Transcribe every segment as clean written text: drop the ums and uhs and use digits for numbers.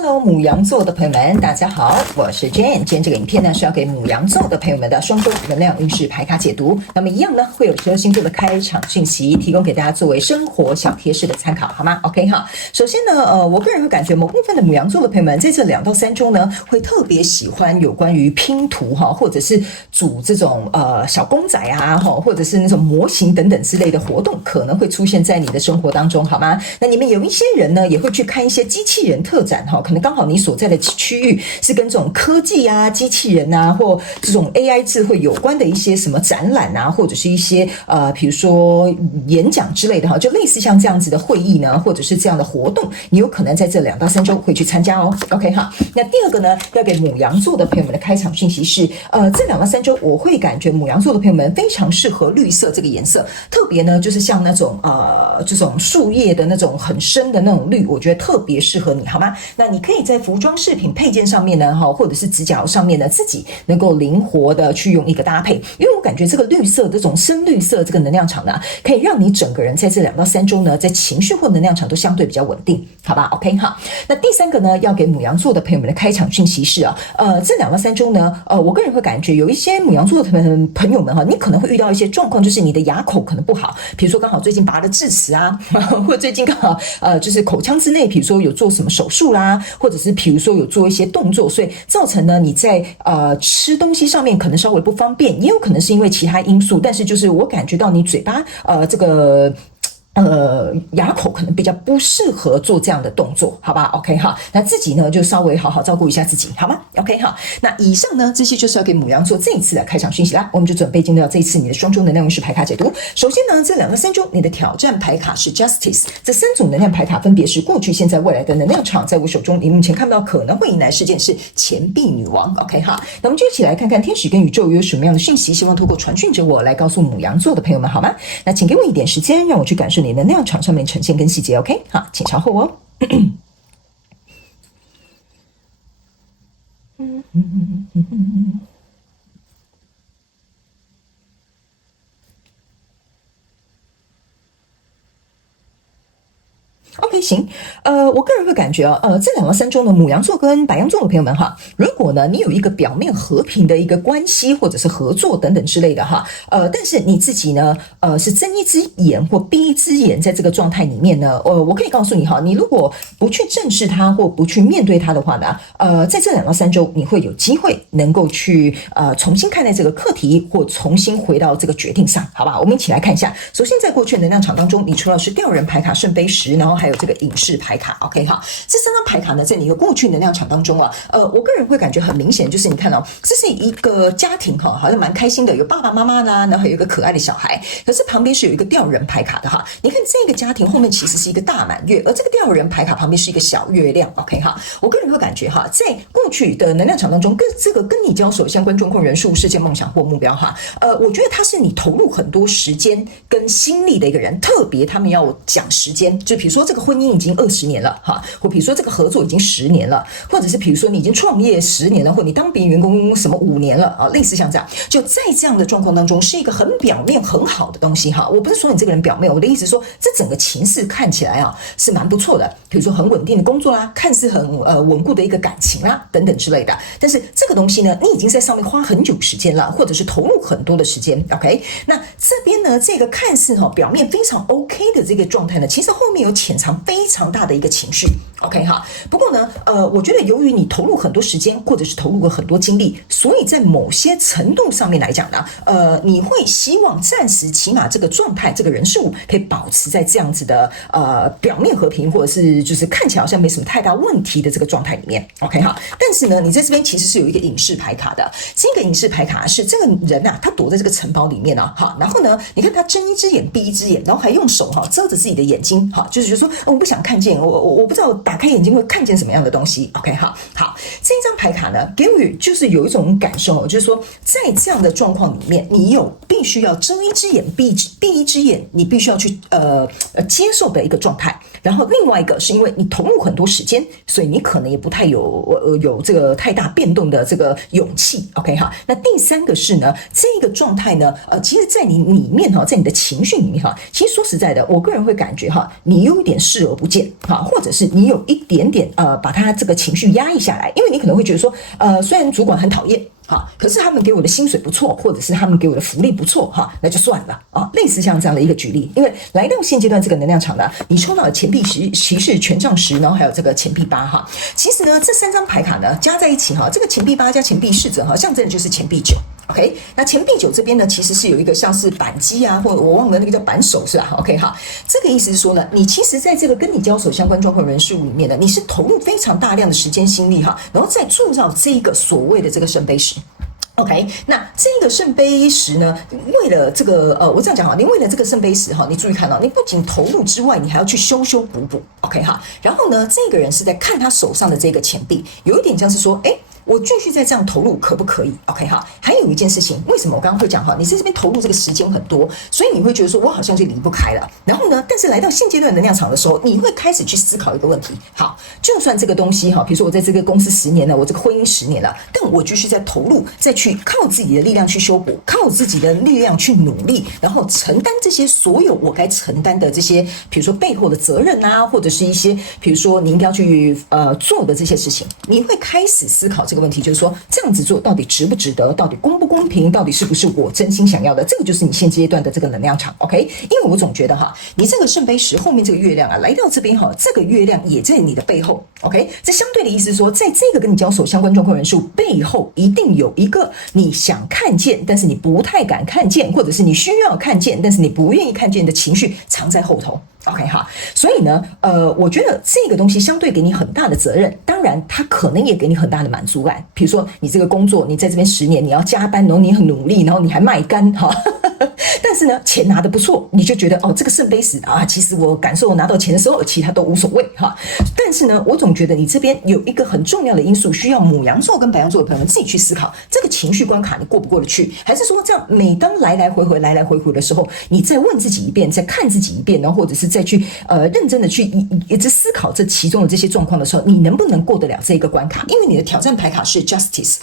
Hello，牡羊座的朋友们，大家好，我是 Jane。今天这个影片呢是要给牡羊座的朋友们的双周能量运势牌卡解读。那么一样呢，会有12星座的开场讯息，提供给大家作为生活小贴士的参考，好吗 ？OK 哈。首先呢，我个人会感觉某部分的牡羊座的朋友们在这2到3周呢，会特别喜欢有关于拼图哈，或者是组这种小公仔啊哈，或者是那种模型等等之类的活动，可能会出现在你的生活当中，好吗？那你们有一些人呢，也会去看一些机器人特展哈。可能刚好你所在的区域是跟这种科技啊、机器人啊，或这种 AI 智慧有关的一些什么展览啊，或者是一些比如说演讲之类的哈，就类似像这样子的会议呢，或者是这样的活动，你有可能在这2到3周会去参加哦。OK 哈。那第二个呢，要给牡羊座的朋友们的开场讯息是，这2到3周我会感觉牡羊座的朋友们非常适合绿色这个颜色，特别呢就是像那种这种树叶的那种很深的那种绿，我觉得特别适合你，好吗？那你可以在服装饰品配件上面呢，或者是指甲油上面呢，自己能够灵活的去用一个搭配，因为我感觉这个绿色这种深绿色这个能量场呢，可以让你整个人在这2到3周呢，在情绪或能量场都相对比较稳定，好吧 ？OK 哈。那第3个呢，要给牡羊座的朋友们的开场讯息是这2到3周呢，我个人会感觉有一些牡羊座的朋友们哈，你可能会遇到一些状况，就是你的牙口可能不好，比如说刚好最近拔了智齿啊，或者最近刚好就是口腔之内，比如说有做什么手术啦，或者是比如说有做一些动作，所以造成呢你在吃东西上面可能稍微不方便，也有可能是因为其他因素，但是就是我感觉到你嘴巴这个牙口可能比较不适合做这样的动作，好吧 ？OK 哈，那自己呢就稍微好好照顾一下自己，好吗 ？OK 哈，那以上呢这些就是要给牡羊座这一次的开场讯息啦，我们就准备进入到这一次你的双周能量运势牌卡解读。首先呢，这2到3周你的挑战牌卡是 Justice， 这3组能量牌卡分别是过去、现在、未来的能量场，在我手中，你目前看到可能会迎来事件是钱币女王 ，OK 哈，那我们就一起来看看天使跟宇宙有什么样的讯息，希望透过传讯者我来告诉牡羊座的朋友们，好吗？那请给我一点时间，让我去感受你能量场上面呈现跟细节 ，OK？ 好，请稍后哦。OK， 行，我个人会感觉这2到3周呢，牡羊座跟白羊座的朋友们哈，如果呢你有一个表面和平的一个关系或者是合作等等之类的哈，但是你自己呢是睁一只眼或闭一只眼，在这个状态里面呢，我可以告诉你哈，你如果不去正视它或不去面对它的话呢，在这2到3周你会有机会能够去重新看待这个课题，或重新回到这个决定上，好吧？我们一起来看一下。首先在过去的能量场当中，你除了是吊人牌卡圣杯10，然后还有这个隐士牌卡 ，OK 哈，这3张牌卡呢，在你的过去能量场当中我个人会感觉很明显，就是你看这是一个家庭哈，好像蛮开心的，有爸爸妈妈啦，然后还有一个可爱的小孩，可是旁边是有一个吊人牌卡的哈，你看这个家庭后面其实是一个大满月，而这个吊人牌卡旁边是一个小月亮 ，OK 哈，我个人会感觉哈，在过去的能量场当中，跟你交手相关状况、人数、事件、梦想或目标哈，我觉得他是你投入很多时间跟心力的一个人，特别他们要讲时间，就比如说这个婚姻已经20年了哈，或比如说这个合作已经10年了，或者是比如说你已经创业10年了，或你当别人员工什么5年了类似像这样，就在这样的状况当中，是一个很表面很好的东西哈。我不是说你这个人表面，我的意思说，这整个情势看起来是蛮不错的，比如说很稳定的工作啦，看似很稳固的一个感情啦等等之类的。但是这个东西呢，你已经在上面花很久时间了，或者是投入很多的时间 ，OK？ 那这边呢，这个看似表面非常 OK 的这个状态呢，其实后面有潜藏非常大的一个情绪 ，OK 哈。不过呢，我觉得由于你投入很多时间，或者是投入了很多精力，所以在某些程度上面来讲呢，你会希望暂时起码这个状态，这个人事物可以保持在这样子的表面和平，或者是就是看起来好像没什么太大问题的这个状态里面 ，OK 哈。但是呢，你在这边其实是有一个隐士牌卡的，这个隐士牌卡是这个人他躲在这个城堡里面哈，然后呢，你看他睁一只眼闭一只眼，然后还用手遮着自己的眼睛就是说我不想看见，我不知道我打开眼睛会看见什么样的东西 ，OK 好，这一张牌卡呢，给我就是有一种感受就是说在这样的状况里面，你有必须要睁一只眼闭一只眼，你必须要去接受的一个状态。然后另外一个是因为你投入很多时间，所以你可能也不太有这个太大变动的这个勇气 ，OK 哈。那第3个是呢，这个状态呢，其实在你里面在你的情绪里面其实说实在的，我个人会感觉你有一点视而不见好，或者是你有一点点把他这个情绪压抑下来，因为你可能会觉得说，虽然主管很讨厌。好，可是他们给我的薪水不错，或者是他们给我的福利不错，哈，那就算了啊。类似像这样的一个举例，因为来到现阶段这个能量场呢，你抽到了钱币骑士、权杖10，然后还有这个钱币8哈。其实呢，这3张牌卡呢加在一起哈，这个钱币8加钱币侍者哈，象征的就是钱币9。OK， 那钱币9这边呢，其实是有一个像是扳机啊，或者我忘了那个叫扳手是吧 ？OK 哈，这个意思是说呢，你其实在这个跟你交手相关状况人事物里面呢，你是投入非常大量的时间心力哈，然后再铸造这一个所谓的这个圣杯石。OK， 那这个圣杯石呢？为了这个我这样讲哈，你为了这个圣杯石哈，你注意看到，你不仅投入之外，你还要去修修补补。OK 哈，然后呢，这个人是在看他手上的这个钱币，有一点像是说，我继续再这样投入可不可以 ？OK 哈，还有一件事情，为什么我刚刚会讲哈？你在这边投入这个时间很多，所以你会觉得说我好像就离不开了。然后呢，但是来到现阶段能量场的时候，你会开始去思考一个问题：好，就算这个东西哈，比如说我在这个公司10年了，我这个婚姻10年了，但我继续在投入，再去靠自己的力量去修补，靠自己的力量去努力，然后承担这些所有我该承担的这些，比如说背后的责任啊，或者是一些比如说你应该要去做的这些事情，你会开始思考这个问题，就是说这样子做到底值不值得，到底公不公平，到底是不是我真心想要的，这个就是你现阶段的这个能量场 OK。 因为我总觉得哈，你这个圣杯石后面这个月亮啊，来到这边哈，这个月亮也在你的背后 OK。 这相对的意思是说，在这个跟你交手相关状况人数背后，一定有一个你想看见但是你不太敢看见，或者是你需要看见但是你不愿意看见的情绪藏在后头 OK 哈。所以呢我觉得这个东西相对给你很大的责任，当然它可能也给你很大的满足感。比如说你这个工作，你在这边10年，你要加班，然后你很努力，然后你还卖干哈，但是呢钱拿得不错，你就觉得这个圣杯石啊，其实我感受拿到钱的时候其他都无所谓哈。但是呢我总觉得你这边有一个很重要的因素，需要牡羊座跟白羊座的朋友们自己去思考，这个情绪关卡你过不过得去，还是说这样每当来来回回的时候，你再问自己一遍，再看自己一遍，然后或者是再去认真的去一直思考这其中的这些状况的时候，你能不能过得了这个关卡？因为你的挑战牌卡是 Justice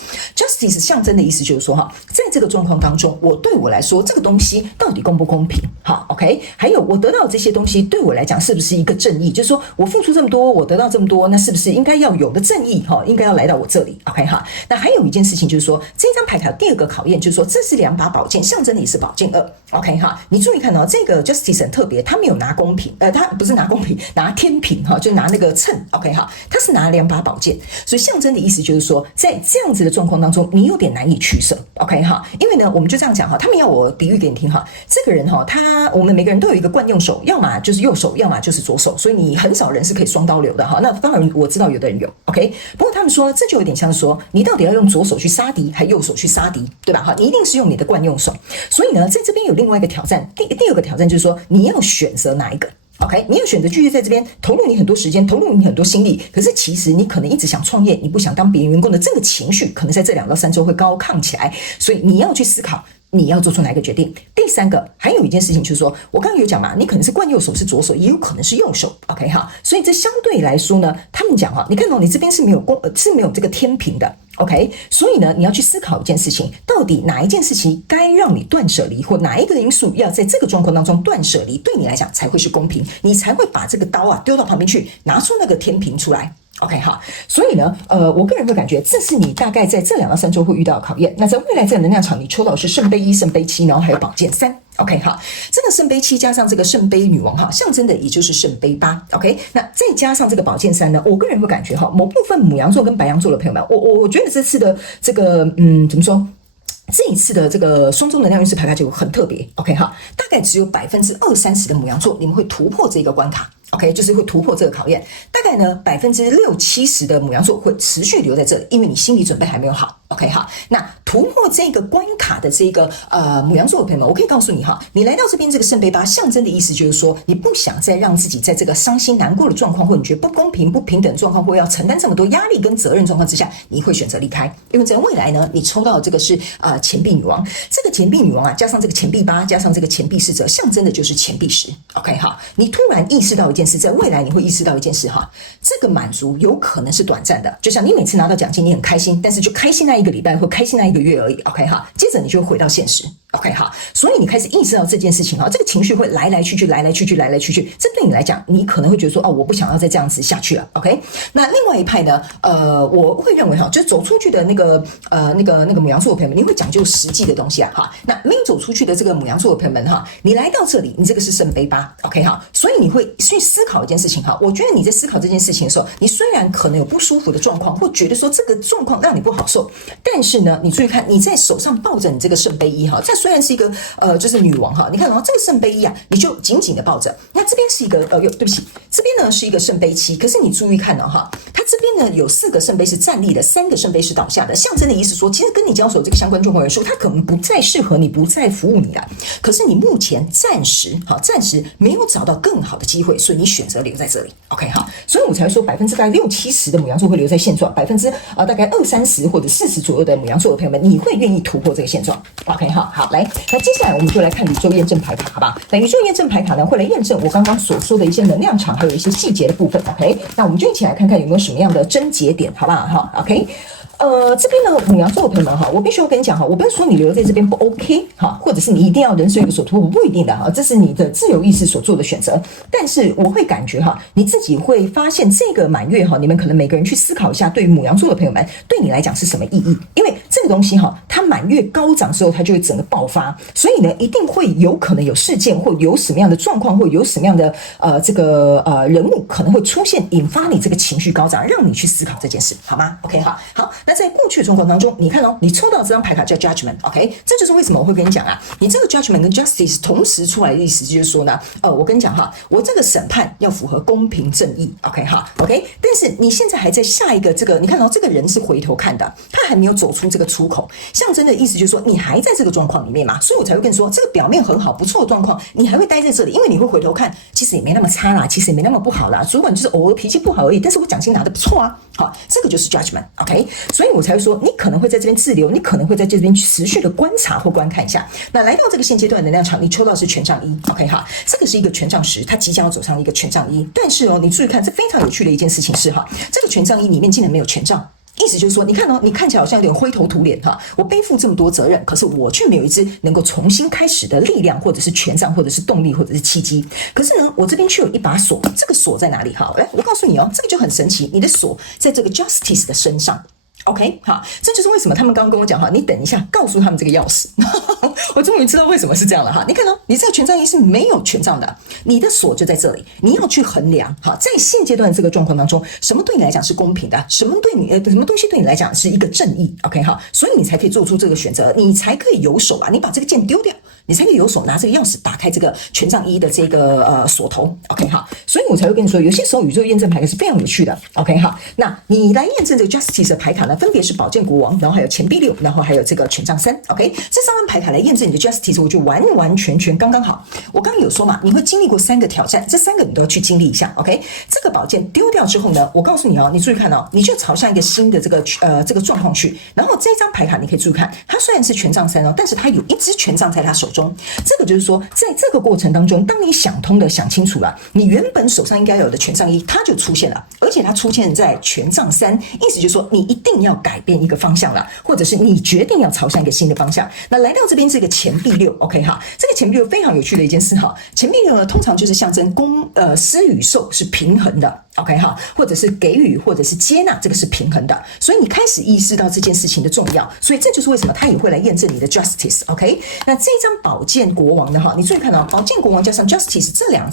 象征的意思就是说哈，在这个状况当中，对我来说这个东西到底公不公平？好 OK， 还有我得到这些东西对我来讲是不是一个正义？就是说我付出这么多，我得到这么多，那是不是应该要有的正义哈，应该要来到我这里 OK 哈。那还有一件事情就是说，这张牌卡第2个考验就是说，这是2把宝剑，象征的也是宝剑2 OK 哈。你注意看这个 Justice 很特别，他没有拿公平，他不是拿公平，拿天平哈，就拿那个秤 OK 哈，他是拿2把宝剑，所以象征的意思就是说，在这样子的状况当中，你有点难以取舍 OK 哈。因为呢，我们就这样讲哈，他们要我比喻给你听哈，这个人哈，我们每个人都有一个惯用手，要么就是右手，要么就是左手，所以你很少人是可以双刀流的哈。那当然我知道有的人有 OK， 不过他们说这就有点像说，你到底要用左手去杀敌，还右手去杀敌，对吧？哈，你一定是用你的惯用手。所以呢，在这边有另外一个挑战，第2个挑战就是说，你要选择哪一个。OK， 你要选择继续在这边投入你很多时间，投入你很多心力，可是其实你可能一直想创业，你不想当别人员工的这个情绪，可能在这2到3周会高亢起来，所以你要去思考。你要做出哪一个决定？第3个，还有一件事情就是说，我刚刚有讲嘛，你可能是惯右手是左手，也有可能是右手 ，OK 哈，所以这相对来说呢，他们讲哈，你看到你这边是没有这个天平的 ，OK， 所以呢，你要去思考一件事情，到底哪一件事情该让你断舍离，或哪一个因素要在这个状况当中断舍离，对你来讲才会是公平，你才会把这个刀丢到旁边去，拿出那个天平出来。OK 哈，所以呢，我个人会感觉这是你大概在这2到3周会遇到的考验。那在未来这个能量场，你抽到的是圣杯1、圣杯7，然后还有宝剑3。OK 哈，这个圣杯7加上这个圣杯女王哈，象征的也就是圣杯8。OK， 那再加上这个宝剑3呢，我个人会感觉哈，某部分牡羊座跟白羊座的朋友们，我觉得这次的这个怎么说？这一次的这个双周能量运势牌卡就很特别 ，OK 哈，大概只有20-30%的牡羊座你们会突破这个关卡。OK， 就是会突破这个考验。大概呢60-70%的牡羊座会持续留在这里，因为你心理准备还没有好。OK 好，那突破这个关卡的这个牡羊座的朋友们，我可以告诉你哈，你来到这边这个圣杯8，象征的意思就是说，你不想再让自己在这个伤心难过的状况，或者你觉得不公平不平等的状况，或要承担这么多压力跟责任状况之下，你会选择离开。因为在未来呢，你抽到的这个是钱币女王，这个钱币女王加上这个钱币8，加上这个钱币侍者，象征的就是钱币10。OK 好，你突然意识到一件事，在未来你会意识到一件事哈，这个满足有可能是短暂的，就像你每次拿到奖金你很开心，但是就开心那一个礼拜或开心那一个月而已。OK 哈，接着你就回到现实。OK 好，所以你开始意识到这件事情哈，这个情绪会来来去去，来来去去，来来去去，这对你来讲，你可能会觉得说，哦，我不想要再这样子下去了。OK，那另外一派呢，我会认为哈，就走出去的那个牡羊座的朋友们，你会讲究实际的东西啊哈。那没有走出去的这个牡羊座的朋友们哈，你来到这里，你这个是圣杯八 ，OK 好，所以你会去思考一件事情哈。我觉得你在思考这件事情的时候，你虽然可能有不舒服的状况，或觉得说这个状况让你不好受，但是呢，你注意看，你在手上抱着你这个圣杯一哈，这虽然是一个就是女王哈，你看这个圣杯一啊，你就紧紧的抱着。那这边是一个对不起，这边呢是一个圣杯七，可是你注意看哈，它这边呢有4个圣杯是站立的，3个圣杯是倒下的，象征的意思说，其实跟你交手这个相关状况人数，它可能不再适合你，不再服务你了。可是你目前暂时没有找到更好的机会，所以你选择留在这里。OK 好，所以我才会说大概60-70%的牡羊座会留在现状，大概20-30%或者40%左右的牡羊座的朋友们，你会愿意突破这个现状。OK 好，来，那接下来我们就来看宇宙验证牌卡，好吧？那宇宙验证牌卡呢，会来验证我刚刚所说的一些能量场，还有一些细节的部分。OK， 那我们就一起来看看有没有什么样的症结点，好不好？好 ，OK。这边呢，牡羊座的朋友们哈，我必须要跟你讲哈，我不是说你留在这边不 OK 哈，或者是你一定要人生有所突破，不一定的哈，这是你的自由意识所做的选择。但是我会感觉哈，你自己会发现这个满月哈，你们可能每个人去思考一下，对于牡羊座的朋友们，对你来讲是什么意义？因为这个东西哈，它满月高涨之后，它就会整个爆发，所以呢，一定会有可能有事件，或有什么样的状况，或有什么样的人物可能会出现，引发你这个情绪高涨，让你去思考这件事，好吗 ？OK 好。那在过去的状况当中，你看你抽到这张牌卡叫 Judgment，OK， 这就是为什么我会跟你讲啊，你这个 Judgment 跟 Justice 同时出来的意思就是说呢，我跟你讲哈，我这个审判要符合公平正义 ，OK 哈 ，OK， 但是你现在还在下一个这个，你看这个人是回头看的，他还没有走出这个出口，象征的意思就是说你还在这个状况里面嘛，所以我才会跟你说，这个表面很好不错的状况，你还会待在这里，因为你会回头看，其实也没那么差啦，其实也没那么不好啦，主管就是偶尔脾气不好而已，但是我奖金拿得不错啊，好，这个就是 Judgment，OK， 所以我才会说，你可能会在这边滞留，你可能会在这边持续的观察或观看一下。那来到这个现阶段的能量场，你抽到是权杖1 ，OK 哈，这个是一个权杖10，它即将要走上一个权杖1。但是你注意看，这非常有趣的一件事情是哈，这个权杖1里面竟然没有权杖。意思就是说，你看你看起来好像有点灰头土脸哈，我背负这么多责任，可是我却没有一支能够重新开始的力量，或者是权杖，或者是动力，或者是契机。可是呢，我这边却有一把锁，这个锁在哪里？哈，来，我告诉你这个就很神奇，你的锁在这个 Justice 的身上。OK， 好，这就是为什么他们刚刚跟我讲哈，你等一下告诉他们这个钥匙。我终于知道为什么是这样了哈。你看你这个权杖1是没有权杖的，你的锁就在这里，你要去衡量哈，在现阶段的这个状况当中，什么对你来讲是公平的，什么东西对你来讲是一个正义 ，OK 哈，所以你才可以做出这个选择，你才可以有手你把这个剑丢掉。你才可以有手拿这个钥匙打开这个权杖1的这个锁头 ，OK 好，所以我才会跟你说，有些时候宇宙验证牌是非常有趣的 ，OK 好，那你来验证这个 Justice 的牌卡呢，分别是宝剑国王，然后还有钱币6，然后还有这个权杖3 ，OK， 这3张牌卡来验证你的 Justice， 我觉得完完全全刚刚好。我刚刚有说嘛，你会经历过3个挑战，这3个你都要去经历一下 ，OK， 这个宝剑丢掉之后呢，我告诉你你注意看你就朝向一个新的这个状况去，然后这张牌卡你可以注意看，它虽然是权杖3但是它有一支权杖在它手中。这个就是说，在这个过程当中，当你想通的、想清楚了，你原本手上应该有的权杖1，它就出现了，而且它出现在权杖3，意思就是说，你一定要改变一个方向了，或者是你决定要朝向一个新的方向。那来到这边这个钱币6 ，OK 哈，这个钱币6非常有趣的一件事哈，钱币6呢，通常就是象征施与受是平衡的。OK 哈，或者是给予，或者是接纳，这个是平衡的，所以你开始意识到这件事情的重要，所以这就是为什么他也会来验证你的 Justice。OK， 那这张宝剑国王的你注意看宝剑国王加上 Justice 这两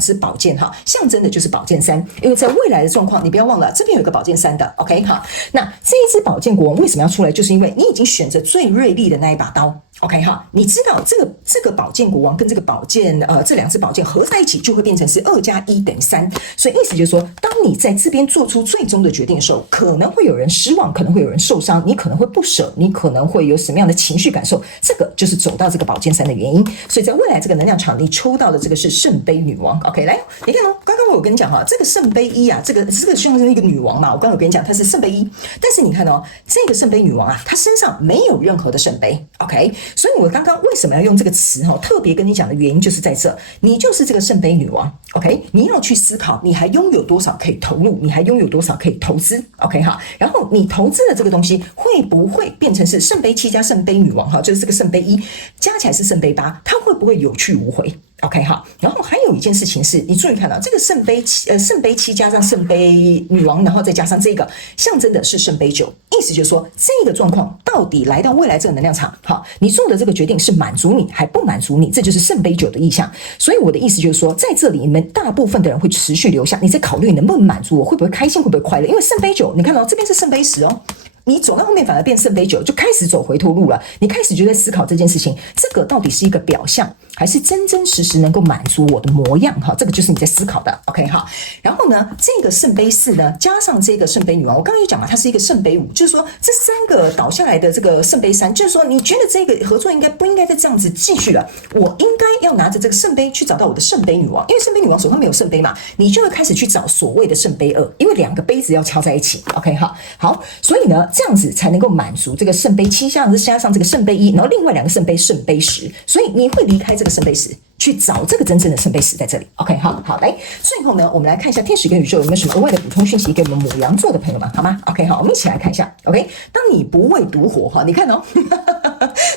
支宝剑象征的就是宝剑3，因为在未来的状况，你不要忘了这边有一个宝剑3的 OK 哈，那这一支宝剑国王为什么要出来？就是因为你已经选择最锐利的那一把刀。OK 哈，你知道这个宝剑国王跟这个宝剑这两支宝剑合在一起就会变成是2+1等于3，所以意思就是说，当你在这边做出最终的决定的时候，可能会有人失望，可能会有人受伤，你可能会不舍，你可能会有什么样的情绪感受，这个就是走到这个宝剑3的原因。所以在未来这个能量场，你抽到的这个是圣杯女王。OK， 来，你看刚刚我有跟你讲这个圣杯1啊，这个像是一个女王嘛，我刚刚有跟你讲它是圣杯1，但是你看这个圣杯女王啊，她身上没有任何的圣杯。OK。所以我刚刚为什么要用这个词哈，特别跟你讲的原因就是在这，你就是这个圣杯女王 ，OK？ 你要去思考，你还拥有多少可以投入，你还拥有多少可以投资 ，OK 哈？然后你投资的这个东西会不会变成是圣杯7加圣杯女王哈，就是这个圣杯1加起来是圣杯8，它会不会有去无回？OK 哈，然后还有一件事情是，你注意看到这个圣杯7加上圣杯女王，然后再加上这个象征的是圣杯9，意思就是说这个状况到底来到未来这个能量场，好，你做的这个决定是满足你还不满足你，这就是圣杯9的意象。所以我的意思就是说，在这里你们大部分的人会持续留下，你在考虑能不能满足我，会不会开心，会不会快乐？因为圣杯9，你看到这边是圣杯10哦。你走到后面反而变圣杯9，就开始走回头路了。你开始就在思考这件事情，这个到底是一个表象，还是真真实实能够满足我的模样？哈，这个就是你在思考的。OK 哈，然后呢，这个圣杯4呢，加上这个圣杯女王，我刚刚有讲嘛，它是一个圣杯5，就是说这3个倒下来的这个圣杯3，就是说你觉得这个合作不应该再这样子继续了？我应该要拿着这个圣杯去找到我的圣杯女王，因为圣杯女王手上没有圣杯嘛，你就会开始去找所谓的圣杯2，因为2个杯子要敲在一起。OK 哈，好，所以呢。这样子才能够满足这个圣杯7加上这个圣杯1，然后另外2个圣杯10，所以你会离开这个圣杯10，去找这个真正的圣杯10在这里。OK， 好，来，最后呢，我们来看一下天使跟宇宙有没有什么额外的补充讯息给我们牡羊座的朋友们，好吗 ？OK， 好，我们一起来看一下。OK， 当你不畏独火哈，你看哦，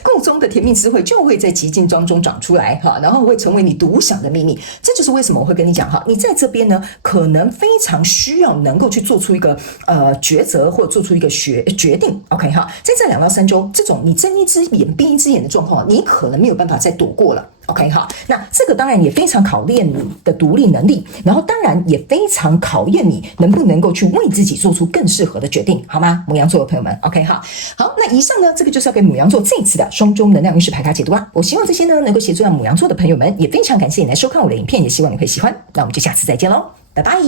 共中的甜蜜智慧就会在极境当中长出来哈，然后会成为你独享的秘密。这就是为什么我会跟你讲哈，你在这边呢，可能非常需要能够去做出一个抉择，或者做出一个决定。OK 哈，在这2到3周，这种你睁一只眼闭一只眼的状况，你可能没有办法再躲过了。OK 好，那这个当然也非常考验你的独立能力，然后当然也非常考验你能不能够去为自己做出更适合的决定，好吗？牡羊座的朋友们 ，OK 好，那以上呢，这个就是要给牡羊座这一次的双周能量运势牌卡解读啊。我希望这些呢能够协助到牡羊座的朋友们，也非常感谢你来收看我的影片，也希望你会喜欢。那我们就下次再见喽，拜拜。